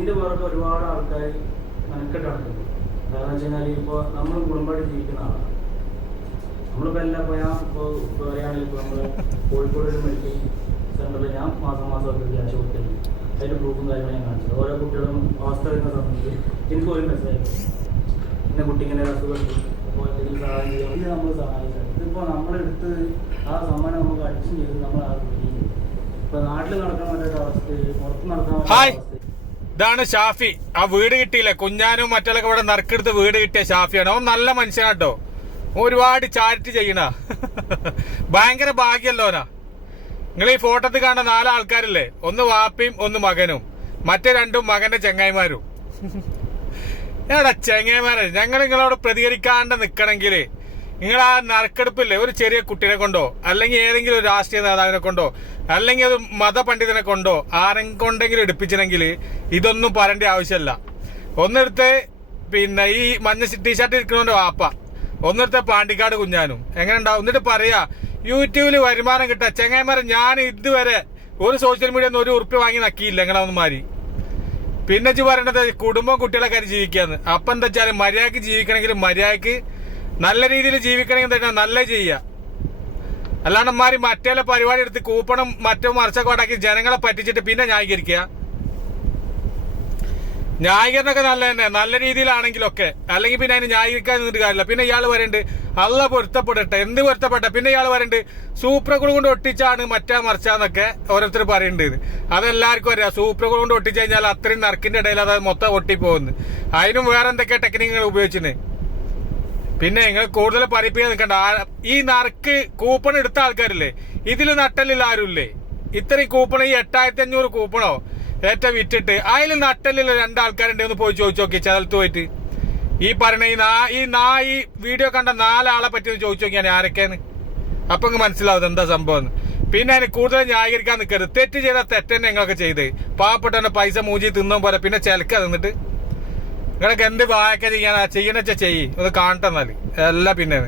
ഇതിന്റെ പുറത്ത് ഒരുപാട് ആൾക്കാർ മെനക്കെട്ട് നടക്കുന്നു. കാരണം വെച്ച് കഴിഞ്ഞാൽ ഇപ്പോൾ നമ്മൾ കുടുംബമായിട്ട് ജീവിക്കുന്ന ആളാണ്. നമ്മളിപ്പോൾ എല്ലാം ഇപ്പോൾ ഞാൻ ഇപ്പോൾ പറയുകയാണെങ്കിൽ ഇപ്പോൾ നമ്മൾ കോഴിക്കോട് ഒരു മെഡിക്കൽ സെൻ്ററിൽ ഞാൻ മാസം ക്യാഷ് കൊടുത്തില്ല. അതിൻ്റെ പ്രൂഫും കാര്യങ്ങളും ഞാൻ കാണിച്ചത്. ഓരോ കുട്ടികളും അവസ്ഥ വരുന്ന സമയത്ത് എനിക്ക് ഒരു മെസ്സേജ് ഇന്ന കുട്ടി ഇങ്ങനെ അസുഖമുണ്ട്, അപ്പോൾ എന്തെങ്കിലും സഹായം ചെയ്യാം. ഇത് നമ്മൾ സഹായിക്കാം. ഇതിപ്പോൾ നമ്മളെടുത്ത് ആ സമ്മാനം നമുക്ക് അടിച്ചും ചെയ്ത് നമ്മൾ ആ കുട്ടി ഇപ്പോൾ നാട്ടിൽ നടക്കാൻ പറ്റാത്ത അവസ്ഥയിൽ പുറത്ത് നടക്കാൻ പറ്റാത്ത അവസ്ഥ. ഇതാണ് ഷാഫി. ആ വീട് കിട്ടിയില്ലേ, കുഞ്ഞാനും മറ്റുള്ളൊക്കെ ഇവിടെ നറുക്കെടുത്ത് വീട് കിട്ടിയ ഷാഫിയാണ്. അവൻ നല്ല മനുഷ്യനാട്ടോ. ഒരുപാട് ചാരിറ്റി ചെയ്യണ ഭയങ്കര ഭാഗ്യല്ലോനാ. നിങ്ങൾ ഈ ഫോട്ടോത്തിൽ കാണുന്ന 4 ആൾക്കാരില്ലേ, ഒന്ന് വാപ്പിയും ഒന്ന് മകനും, മറ്റേ 2 മകന്റെ ചെങ്ങായിമാരും. എടാ ചെങ്ങായിമാരെ, ഞങ്ങൾ നിങ്ങളോട് പ്രതികരിക്കാണ്ട് നിക്കണമെങ്കിൽ നിങ്ങൾ ആ നറുക്കെടുപ്പില്ലേ ഒരു ചെറിയ കുട്ടീനെ കൊണ്ടോ അല്ലെങ്കിൽ ഏതെങ്കിലും ഒരു രാഷ്ട്രീയ നേതാവിനെ കൊണ്ടോ അല്ലെങ്കിൽ ഒരു മതപണ്ഡിതനെ കൊണ്ടോ ആരെങ്കിലും കൊണ്ടെങ്കിലും എടുപ്പിച്ചില്ലെങ്കിൽ ഇതൊന്നും പറയേണ്ട ആവശ്യമല്ല. ഒന്നെടുത്ത് പിന്നെ ഈ മഞ്ഞ ടീഷർട്ട് ഇരിക്കുന്നവന്റെ വാപ്പ, ഒന്നെടുത്ത പാണ്ടിക്കാട് കുഞ്ഞാനും എങ്ങനെ ഉണ്ടാവും. എന്നിട്ട് പറയാ യൂട്യൂബിൽ വരുമാനം കിട്ടാ. ചെങ്ങായിമാരെ, ഞാൻ ഇതുവരെ ഒരു സോഷ്യൽ മീഡിയ ഒരു ഉറുപ്പ്യ വാങ്ങി നക്കിയില്ല നിങ്ങളൊന്നുമാരി. പിന്നെ പറയണത് കുടുംബം കുട്ടികളൊക്കെ ജീവിക്കാന്ന്. അപ്പൊ എന്താ വെച്ചാൽ മര്യാദക്ക് ജീവിക്കണമെങ്കിൽ മര്യാദക്ക് നല്ല രീതിയിൽ ജീവിക്കണമെങ്കിൽ തന്നെ നല്ല ചെയ്യുക. അല്ലാണ്ടമാര് മറ്റേ പരിപാടി എടുത്ത് കൂപ്പണം മറ്റോ മറിച്ചൊക്കെ ഉണ്ടാക്കി ജനങ്ങളെ പറ്റിച്ചിട്ട് പിന്നെ ന്യായീകരിക്കുക. ന്യായീകരണമൊക്കെ നല്ല തന്നെ, നല്ല രീതിയിലാണെങ്കിലൊക്കെ. അല്ലെങ്കിൽ പിന്നെ അതിന് ന്യായീകരിക്കാൻ നിന്നിട്ട് കാര്യമില്ല. പിന്നെ ഇയാൾ വരണ്ട് അള്ള പൊരുത്തപ്പെടട്ടെ, എന്ത് പൊരുത്തപ്പെട്ടെ. പിന്നെ ഇയാൾ വരണ്ട് സൂപ്രകൾ കൊണ്ട് ഒട്ടിച്ചാണ് മറ്റാ മറിച്ചാന്നൊക്കെ ഓരോരുത്തർ പറയുന്നുണ്ട്. അതെല്ലാവർക്കും അറിയാം. സൂപ്രകൾ കൊണ്ട് ഒട്ടിച്ചു കഴിഞ്ഞാൽ അത്രയും നറുക്കിന്റെ ഇടയിൽ അത് മൊത്തം ഒട്ടിപ്പോകുന്നു. അതിനും വേറെ എന്തൊക്കെ ടെക്നിക്കുകൾ ഉപയോഗിച്ചിന്. പിന്നെ നിങ്ങൾ കൂടുതൽ പറയിപ്പിക്കാൻ നിൽക്കണ്ട. ഈ നറുക്ക് കൂപ്പൺ എടുത്ത ആൾക്കാരില്ലേ, ഇതിൽ നട്ടലിൽ ആരുമില്ലേ? ഇത്രയും കൂപ്പൺ, ഈ 8500 കൂപ്പണോ ഏറ്റവും വിറ്റിട്ട് അതിൽ നട്ടലിൽ 2 ആൾക്കാരുണ്ട്. ഒന്ന് പോയി ചോദിച്ചു നോക്കി ചതലത്ത് പോയിട്ട്. ഈ പറഞ്ഞ ഈ വീഡിയോ കണ്ട 4 ആളെ പറ്റി ഒന്ന് ചോദിച്ചു നോക്കിയാണ് ആരൊക്കെയാണ്. അപ്പൊ ഇങ്ങ് മനസ്സിലാവും എന്താ സംഭവം. പിന്നെ അതിന് കൂടുതൽ ന്യായീകരിക്കാൻ നിൽക്കരുത്. തെറ്റ് ചെയ്ത തെറ്റന്നെ നിങ്ങളൊക്കെ ചെയ്ത് പാവപ്പെട്ടവന്റെ പൈസ മൂഞ്ചി തിന്നോ പോലെ പിന്നെ ചിലക്ക നിന്നിട്ട് നിങ്ങൾക്ക് എന്ത് വായൊക്കെ ചെയ്യാനാ ചെയ്യണ ചെയ്യ്. ഒന്ന് കാണട്ടെ എന്നാല് എല്ലാം പിന്നെ